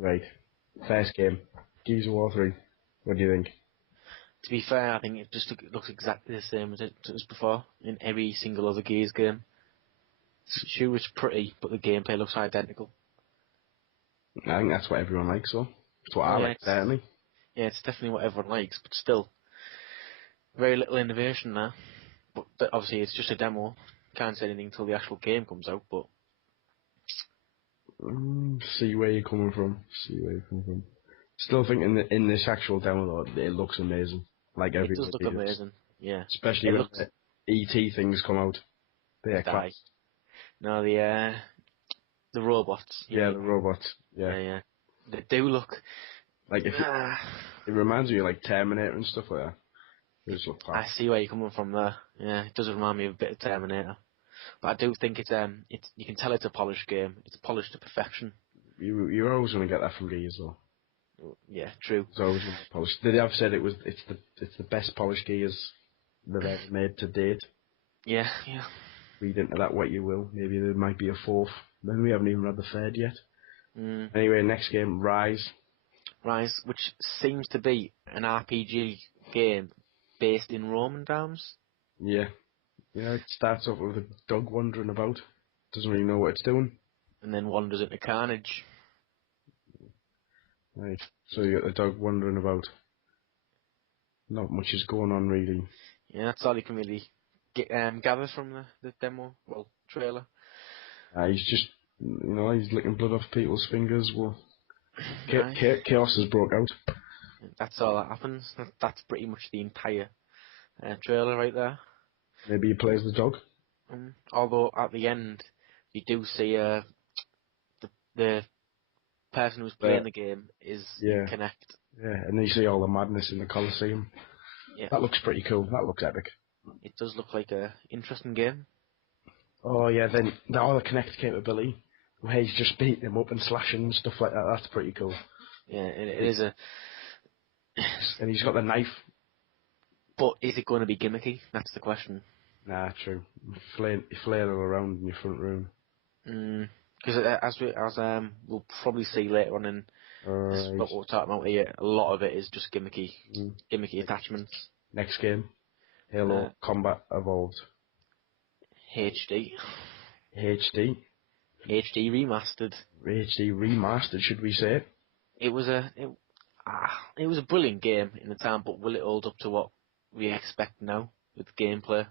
Right. First game. Gears of War 3. What do you think? To be fair, I think it just looks exactly the same as it was before in every single other Gears game. Sure, it's pretty, but the gameplay looks identical. I think that's what everyone likes, though. It's what I Yeah, like, certainly. it's definitely what everyone likes, but still, very little innovation there. But obviously, it's just a demo. Can't say anything until the actual game comes out. But See where you're coming from. See where you're coming from. Still think in this actual demo, though, it looks amazing. Like it every does other look Gears. amazing. Yeah, Especially it when looks. the ET things come out. They're Die. class. No, the robots. You Yeah, mean? the robots. Yeah. Yeah. They do look. Like, if it reminds me of, like, Terminator and stuff like that. It just look I class. see where you're coming from there. Yeah, it does remind me of a bit of Terminator. But I do think it's you can tell it's a polished game. It's polished to perfection. You're always going to get that from Gears, though. Yeah, true. It's always going to be polished. They have said it's the best polished Gears they've ever made to date. Yeah. Read into that what you will. Maybe there might be a fourth. Then we haven't even had the third yet. Mm. Anyway, next game, Rise. Rise, which seems to be an RPG game based in Roman times, Yeah. It starts off with a dog wandering about. Doesn't really know what it's doing. and then wanders into Carnage. Right. So you got the dog wandering about. Not much is going on really. Yeah, that's all you can really gather from the demo, well, trailer. He's just, he's licking blood off people's fingers. Well, Aye. chaos has broke out. That's all that happens. That's pretty much the entire trailer right there. Maybe he plays the dog. Although at the end, you do see the person who's playing But the game is in yeah, Connect. yeah, and then you see all the madness in the Colosseum. Yeah, That looks pretty cool. That looks epic. it does look like a interesting game. Oh yeah, then all the Connect capability, where he's just beating him up and slashing and stuff like that. That's pretty cool. Yeah, it is a. And he's got the knife. But is it going to be gimmicky? That's the question. Nah, true. Flailing around in your front room. Because we'll probably see later on in this Alright. what we're talking about here, a lot of it is just Mm. gimmicky attachments. Next game, Uh, Halo Combat Evolved. HD, HD. HD remastered. HD remastered, should we say? It was a brilliant game in the time, but will it hold up to what we expect now with gameplay?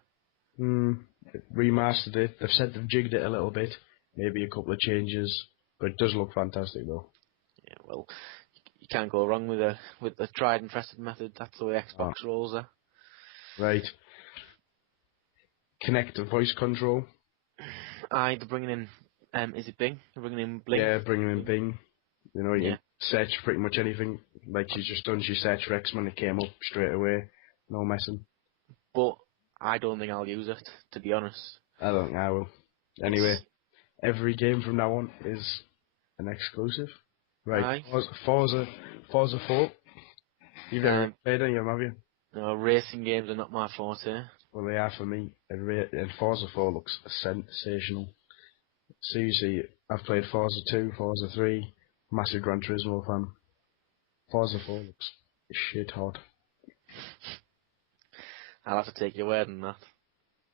Remastered it. They've said they've jigged it a little bit. Maybe a couple of changes. But it does look fantastic though. Yeah, well, you can't go wrong with the tried and trusted method. That's the way Ah, Xbox rolls are. right. Connect to voice control. They're bringing in, is it Bing? They're bringing in Bling. Yeah, bringing in Bing. You Yeah, can search pretty much anything. Like she's just done. She searched for X-Men. It came up straight away. No messing. but I don't think I'll use it, to be honest. I don't think I will. Anyway, It's, every game from now on is an exclusive. Right. aye. Forza 4. You've never Um, played any of them, have you? no, racing games are not my forte. Well, they are for me. And Forza 4 looks sensational. Seriously, I've played Forza 2, Forza 3, massive Gran Turismo fan. Forza 4 looks shit hot. I'll have to take your word on that.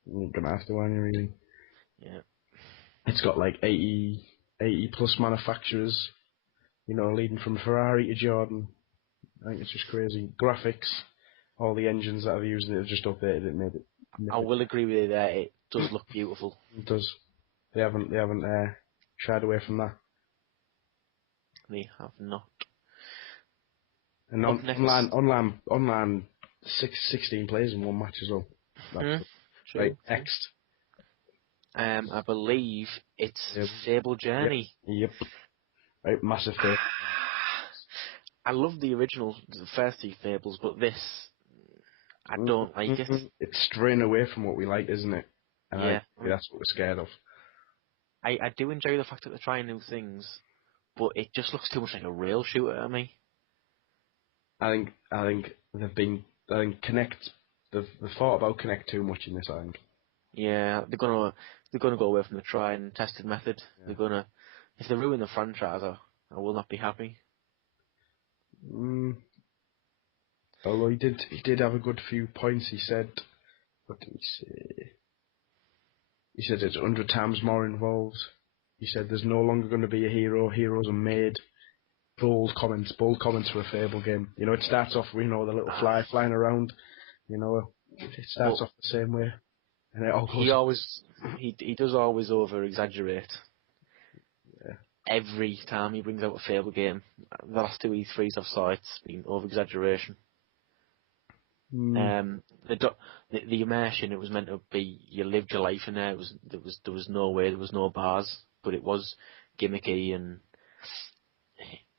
You're gonna have to, aren't you, really? Yeah. It's got like 80 plus manufacturers, leading from Ferrari to Jordan. I think it's just crazy. Graphics, all the engines that I've used, they've just updated it, made it I nifty. will agree with you there. It does look beautiful. It does. They haven't shied away from that. They have not. And Up next. online, 16 players in one match as well. That's Hmm, good. Right, true. next. I believe it's Yep. Fable Yep. Journey. Yep. Right, massive thing. I love the original, the first two Fables, but this, I don't like it. It's straying away from what we like, isn't it? And I Yeah. think that's what we're scared of. I do enjoy the fact that they're trying new things, but it just looks too much like a rail shooter to me. I think Connect, they've thought about Connect too much in this, I think. Yeah, they're gonna go away from the tried and tested method. Yeah. If they ruin the franchise, I will not be happy. Mm, although he did have a good few points. He said, what did he say? He said it's 100 times more involved. He said there's no longer going to be a hero. Heroes are made. Bold comments for a Fable game. You know, it starts off, the little fly flying around. You know, it starts But off the same way, and it all he goes. always, he does always over exaggerate. Yeah. Every time he brings out a Fable game, the last two E3s I've saw, it's been over exaggeration. Mm, The immersion, it was meant to be you lived your life in there. There was no way, there was no bars, but it was gimmicky, and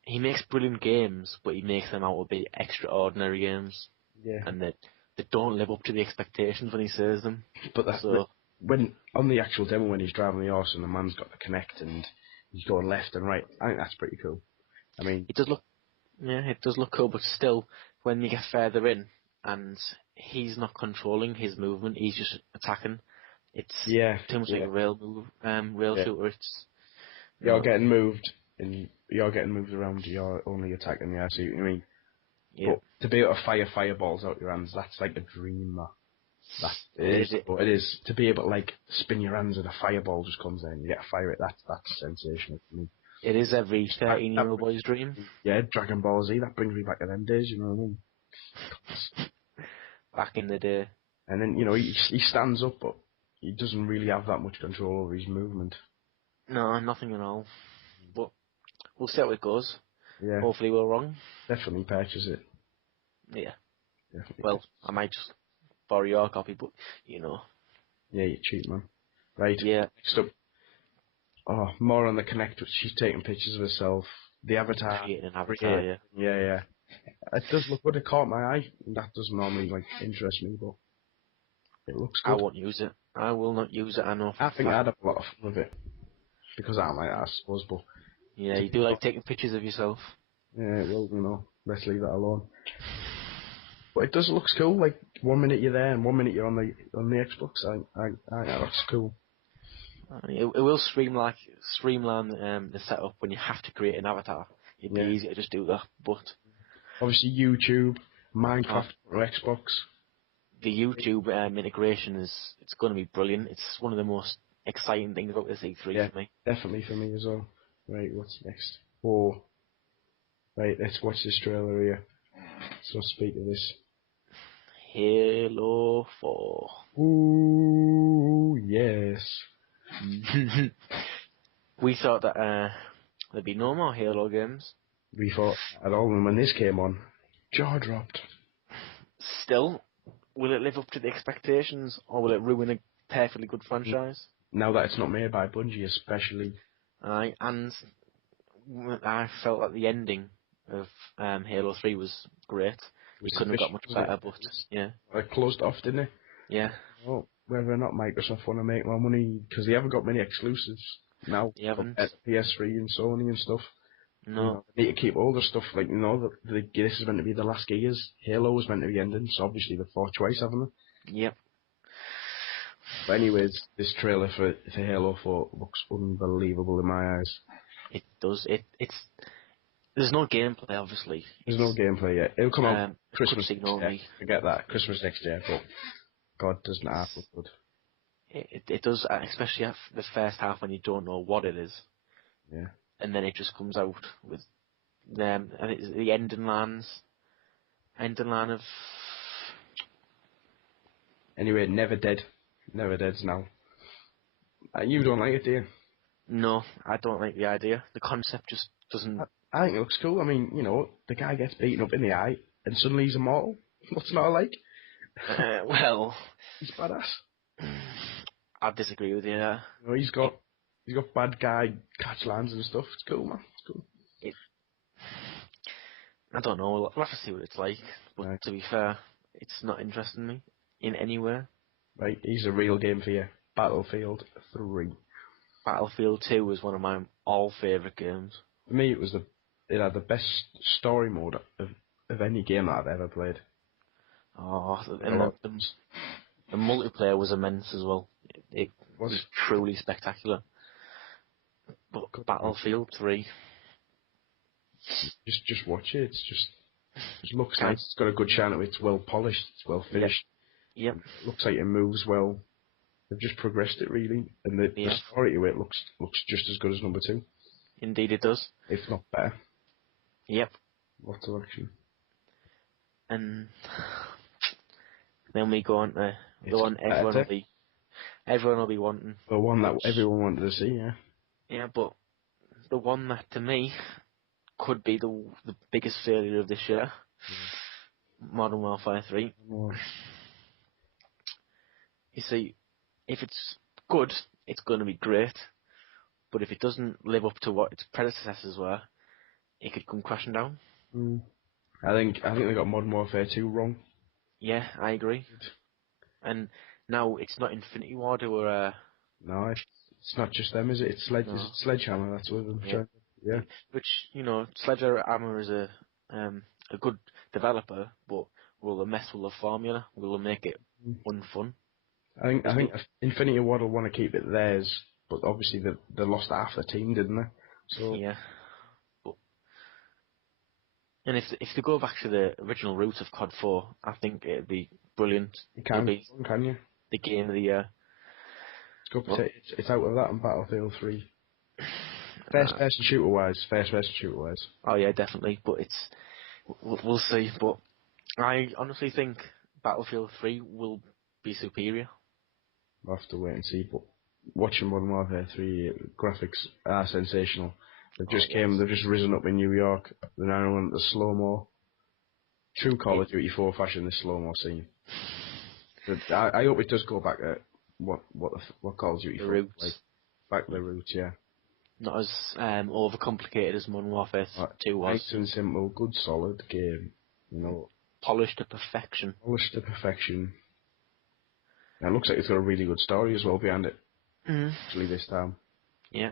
he makes brilliant games, but he makes them out to be extraordinary games, yeah. and that they don't live up to the expectations when he says them. But So when on the actual demo when he's driving the horse and the man's got the connect and he's going left and right, I think that's pretty cool. I mean, it does look, yeah, it does look cool, but still, when you get further in and he's not controlling his movement, he's just attacking. It's yeah, too much like yeah, a rail move, rail yeah. shooter. It's You're no, getting moved and you're getting moved around. You're only attacking the RC. I mean, yeah, but to be able to fire fireballs out your hands, that's like a dream. That it is. it, But it is to be able to like spin your hands and a fireball just comes in. You get to fire it. That's sensational for me. it is every That, 13-year-old boy's dream. yeah, Dragon Ball Z. That brings me back to them days. You know what I mean? Back in the day, And then he stands up, but he doesn't really have that much control over his movement. no, nothing at all. But we'll see how it goes. Yeah, Hopefully we're wrong. definitely purchase it. Yeah. Definitely. Well, I might just borrow your copy, but you know. Yeah, you cheap man. Right. Yeah. Next up. Oh, more on the Connect. She's taking pictures of herself. The avatar. Create an avatar, Create. yeah. Yeah, yeah. It does look good. It caught my eye. That doesn't normally like interest me, but it looks I good. won't use it. I will not use it, I know for I a think I'd fact. have a lot of fun with it because I'm like that, I suppose. But Yeah, to you be do like honest, taking pictures of yourself. yeah, well, let's leave that alone. But it does look cool. Like 1 minute you're there and 1 minute you're on the Xbox. That looks cool. It will streamline the setup when you have to create an avatar. It'd be Yeah. easy to just do that, but Obviously YouTube, uh, Minecraft for Xbox. the YouTube integration it's going to be brilliant. It's one of the most exciting things about this E3 Yeah, for me. definitely for me as well. Right, what's next? Oh, right, let's watch this trailer here. So speak of this. Halo 4. Ooh, yes. We thought that there'd be no more Halo games. We thought at all, and when this came on, jaw dropped. Still, will it live up to the expectations, or will it ruin a perfectly good franchise? Now that it's not made by Bungie, especially. Aye, and I felt that the ending of Halo 3 was great. It It was couldn't have got sufficient, much wasn't better, it? but yeah, It closed off, didn't it? yeah, Well, whether or not Microsoft want to make more money, because they haven't got many exclusives now they haven't. compared to PS3 and Sony and stuff. No, They need to keep older stuff, like, this is meant to be the last Gears. Halo was meant to be ending, so obviously the fourth choice, haven't they? yep, But anyways, this trailer for Halo 4 looks unbelievable in my eyes. it does. It's there's no gameplay, obviously. There's no It's gameplay yet. It'll come out a Christmas cutscene next year. only. Forget that. Christmas next year, but God, doesn't that look It's, good. it does, especially the first half when you don't know what it is, Yeah. and then it just comes out with and it's the ending line of Anyway, Never Dead. Never Dead's now. You don't like it, do you? no, I don't like the idea. The concept just I, doesn't. I think it looks cool. I mean, the guy gets beaten up in the eye, and suddenly he's immortal. What's not like? Well, He's badass. I disagree with you there. He's got It, bad guy catch lines and stuff. It's cool, man. It's cool. it, I don't know. We'll have to see what it's like. But Right. to be fair, it's not interesting me in any way. Right, he's a real game for you. Battlefield 3. Battlefield 2 was one of my all favourite games. For me, it had the best story mode of any game that I've ever played. Oh, A and lot. the multiplayer was immense as well. It Was was truly spectacular. But good. Battlefield 3, Just watch it. It looks Kind. nice. It's got a good shine to it. It's well polished. It's well Yep. finished. Yep. It looks like it moves well. They've just progressed it really, and the Yeah. story to it looks just as good as number 2, Indeed, it does. if not better. Yep. Lots of action. And then we go on to the It's one better. everyone will be wanting. The one that Which, everyone wanted to see, yeah. yeah, but the one that to me could be the biggest failure of this year, Modern Warfare 3. Well, You see, if it's good, it's going to be great. But if it doesn't live up to what its predecessors were, it could come crashing down. mm. I think they got Modern Warfare 2 wrong. Yeah, I agree. And now it's not Infinity Ward who are, No, it's not just them, is it? Is no, it Sledgehammer? That's what I'm yeah. trying. Yeah, Which, Sledgehammer is a good developer, but will they mess with the formula? Will they make it unfun? I think Infinity Ward will want to keep it theirs, but obviously they lost half the team, didn't they? So Yeah. But, and if they go back to the original roots of COD 4, I think it'd be brilliant. you It'll can't, be can you? the game of the year. Well, It's out of that in Battlefield 3. uh, First person shooter wise. oh yeah, definitely. But we'll see. But I honestly think Battlefield 3 will be superior. We'll have to wait and see. But watching Modern Warfare 3 graphics are sensational. Oh yes. They've just risen up in New York. They're now on the slow mo. True Call It, of Duty 4 fashion, this slow mo scene. But I hope it does go back at what Call of Duty the 4 like. roots. Back to the roots, yeah. Not as overcomplicated as Modern Warfare Right. 2 was. Nice and simple, good solid game. Polished to perfection. Polished to perfection. And it looks like it's got a really good story as well behind it, Mm. actually, this time. Yeah.